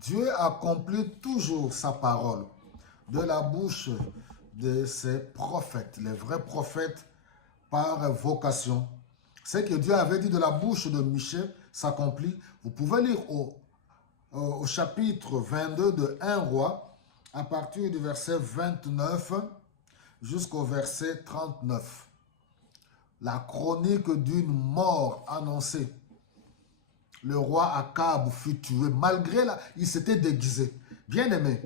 Dieu accomplit toujours sa parole de la bouche de ses prophètes, les vrais prophètes par vocation. Ce que Dieu avait dit de la bouche de Michée s'accomplit. Vous pouvez lire au chapitre 22 de 1 Roi, à partir du verset 29 jusqu'au verset 39. La chronique d'une mort annoncée. Le roi Akab fut tué, malgré il s'était déguisé. Bien-aimé,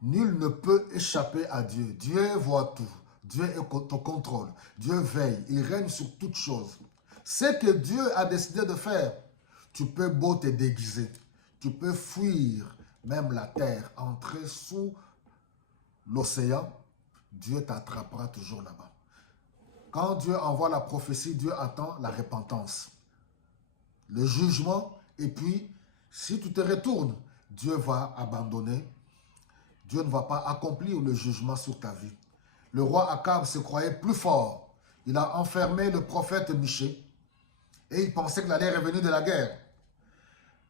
nul ne peut échapper à Dieu. Dieu voit tout. Dieu est au contrôle. Dieu veille. Il règne sur toutes choses. Ce que Dieu a décidé de faire, tu peux beau te déguiser. Tu peux fuir même la terre, entrer sous l'océan. Dieu t'attrapera toujours là-bas. Quand Dieu envoie la prophétie, Dieu attend la repentance, le jugement, et puis, si tu te retournes, Dieu va abandonner. Dieu ne va pas accomplir le jugement sur ta vie. Le roi Akab se croyait plus fort. Il a enfermé le prophète Michée et il pensait qu'il allait revenir de la guerre.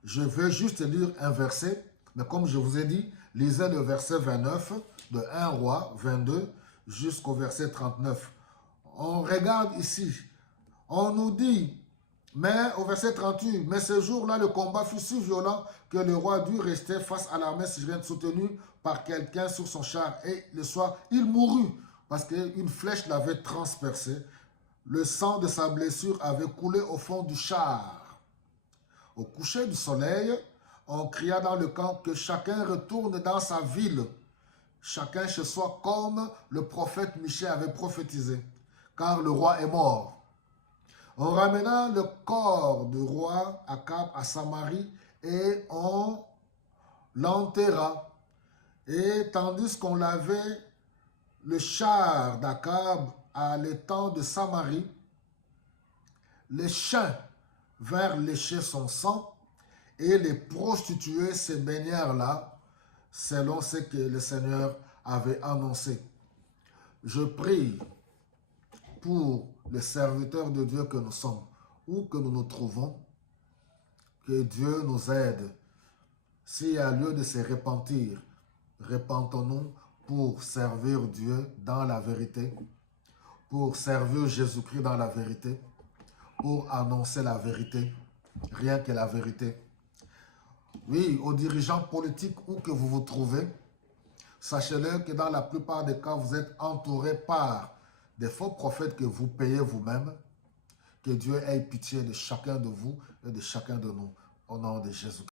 Je veux juste lire un verset, mais comme je vous ai dit, lisez le verset 29 de 1 Roi 22 jusqu'au verset 39. On regarde ici, on nous dit, mais au verset 38, mais ce jour-là, le combat fut si violent que le roi dut rester face à l'armée syrienne soutenue par quelqu'un sur son char. Et le soir, il mourut parce qu'une flèche l'avait transpercé. Le sang de sa blessure avait coulé au fond du char. Au coucher du soleil, on cria dans le camp que chacun retourne dans sa ville, chacun chez soi, comme le prophète Michée avait prophétisé, car le roi est mort. On ramena le corps du roi Akab à Samarie et on l'enterra. Et tandis qu'on lavait le char d'Akab à l'étang de Samarie, les chiens vinrent lécher son sang et les prostituées se baignèrent là, selon ce que le Seigneur avait annoncé. Je prie pour les serviteurs de Dieu que nous sommes, où que nous nous trouvons, que Dieu nous aide. S'il y a lieu de se repentir, repentons-nous pour servir Dieu dans la vérité, pour servir Jésus-Christ dans la vérité, pour annoncer la vérité, rien que la vérité. Oui, aux dirigeants politiques où que vous vous trouvez, sachez-le que dans la plupart des cas, vous êtes entourés par des faux prophètes que vous payez vous-même. Que Dieu ait pitié de chacun de vous et de chacun de nous. Au nom de Jésus.